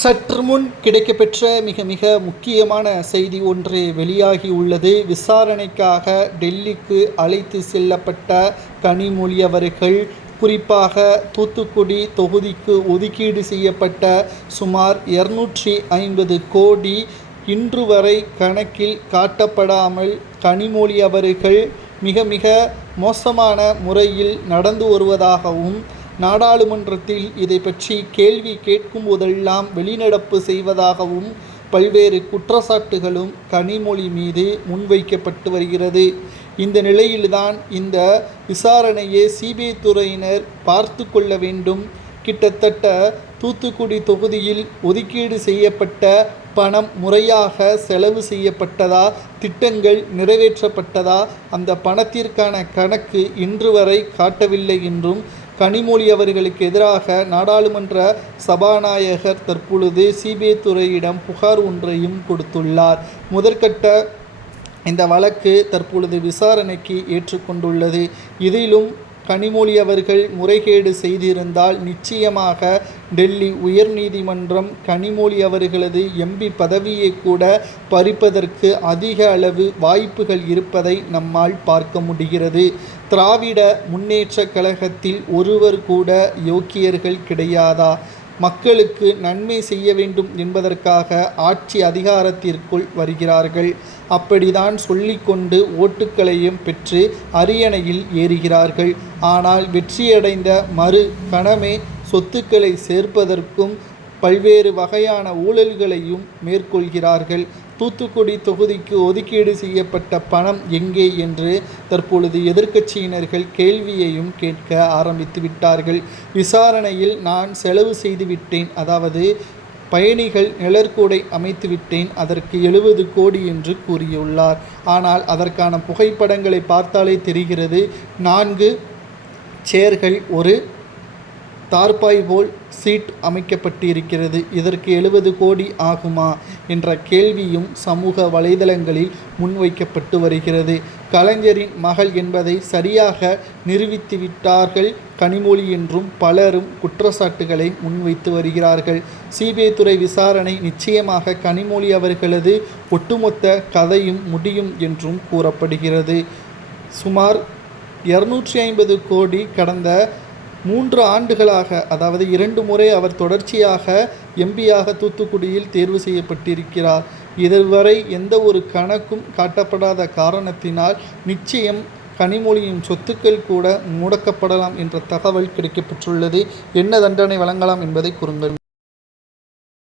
சற்று முன் கிடைக்கப்பெற்ற மிக மிக முக்கியமான செய்தி ஒன்று வெளியாகி உள்ளது. விசாரணைக்காக டெல்லிக்கு அழைத்து செல்லப்பட்ட கனிமொழி அவர்கள், குறிப்பாக தூத்துக்குடி தொகுதிக்கு ஒதுக்கீடு செய்யப்பட்ட சுமார் 250 கோடி இன்று வரை கணக்கில் காட்டப்படாமல் கனிமொழி அவர்கள் மிக மிக மோசமான முறையில் நடந்து வருவதாகவும், நாடாளுமன்றத்தில் இதை பற்றி கேள்வி கேட்கும் போதெல்லாம் வெளிநடப்பு செய்வதாகவும் பல்வேறு குற்றச்சாட்டுகளும் கனிமொழி மீது முன்வைக்கப்பட்டு வருகிறது. இந்த நிலையில்தான் இந்த விசாரணையை சிபிஐ துறையினர் பார்த்து கொள்ள வேண்டும். கிட்டத்தட்ட தூத்துக்குடி தொகுதியில் ஒதுக்கீடு செய்யப்பட்ட பணம் முறையாக செலவு செய்யப்பட்டதா, திட்டங்கள் நிறைவேற்றப்பட்டதா, அந்த பணத்திற்கான கணக்கு இன்று வரை காட்டவில்லை என்றும் கனிமொழி அவர்களுக்கு எதிராக நாடாளுமன்ற சபாநாயகர் தற்பொழுது சிபிஐ துறையிடம் புகார் ஒன்றையும் கொடுத்துள்ளார். முதற்கட்ட இந்த வழக்கு தற்பொழுது விசாரணைக்கு ஏற்றுக்கொண்டுள்ளது. இதிலும் கனிமொழி அவர்கள் முறைகேடு செய்திருந்தால் நிச்சயமாக டெல்லி உயர்நீதிமன்றம் கனிமொழி அவர்களது எம்பி பதவியை கூட பறிப்பதற்கு அதிக அளவு வாய்ப்புகள் இருப்பதை நம்மால் பார்க்க முடிகிறது. திராவிட முன்னேற்ற கழகத்தில் ஒருவர் கூட யோக்கியர்கள் கிடையாதா? மக்களுக்கு நன்மை செய்ய வேண்டும் என்பதற்காக ஆட்சி அதிகாரத்திற்குள் வருகிறார்கள். அப்படிதான் சொல்லிக்கொண்டு ஓட்டுக்களையும் பெற்று அரியணையில் ஏறுகிறார்கள். ஆனால் வெற்றியடைந்த மறு கணமே சொத்துக்களை சேர்ப்பதற்கும் பல்வேறு வகையான ஊழல்களையும் மேற்கொள்கிறார்கள். தூத்துக்குடி தொகுதிக்கு ஒதுக்கீடு செய்யப்பட்ட பணம் எங்கே என்று தற்பொழுது எதிர்க்கட்சியினர்கள் கேள்வியையும் கேட்க ஆரம்பித்து விட்டார்கள். விசாரணையில் நான் செலவு செய்து விட்டேன், அதாவது பயணிகள் நிழற்கூடை அமைத்து விட்டேன், அதற்கு 70 கோடி என்று கூறியுள்ளார். ஆனால் அதற்கான புகைப்படங்களை பார்த்தாலே தெரிகிறது. 4 சேர்கள், ஒரு தார்பாய் போல் சீட் அமைக்கப்பட்டிருக்கிறது. இதற்கு 70 கோடி ஆகுமா என்ற கேள்வியும் சமூக வலைதளங்களில் முன்வைக்கப்பட்டு வருகிறது. கலைஞரின் மகள் என்பதை சரியாக நிரூபித்துவிட்டார்கள் கனிமொழி என்றும் பலரும் குற்றச்சாட்டுகளை முன்வைத்து வருகிறார்கள். சிபிஐ துறை விசாரணை நிச்சயமாக கனிமொழி அவர்களது ஒட்டுமொத்த கதையும் முடியும் என்றும் கூறப்படுகிறது. சுமார் 250 கோடி கடந்த 3 ஆண்டுகளாக, அதாவது 2 முறை அவர் தொடர்ச்சியாக எம்பியாக தூத்துக்குடியில் தேர்வு செய்யப்பட்டிருக்கிறார். இதுவரை எந்த ஒரு கணக்கும் காட்டப்படாத காரணத்தினால் நிச்சயம் கனிமொழியின் சொத்துக்கள் கூட முடக்கப்படலாம் என்ற தகவல் கிடைக்கப்பெற்றுள்ளது. என்ன தண்டனை வழங்கலாம் என்பதை கூறுங்கள்.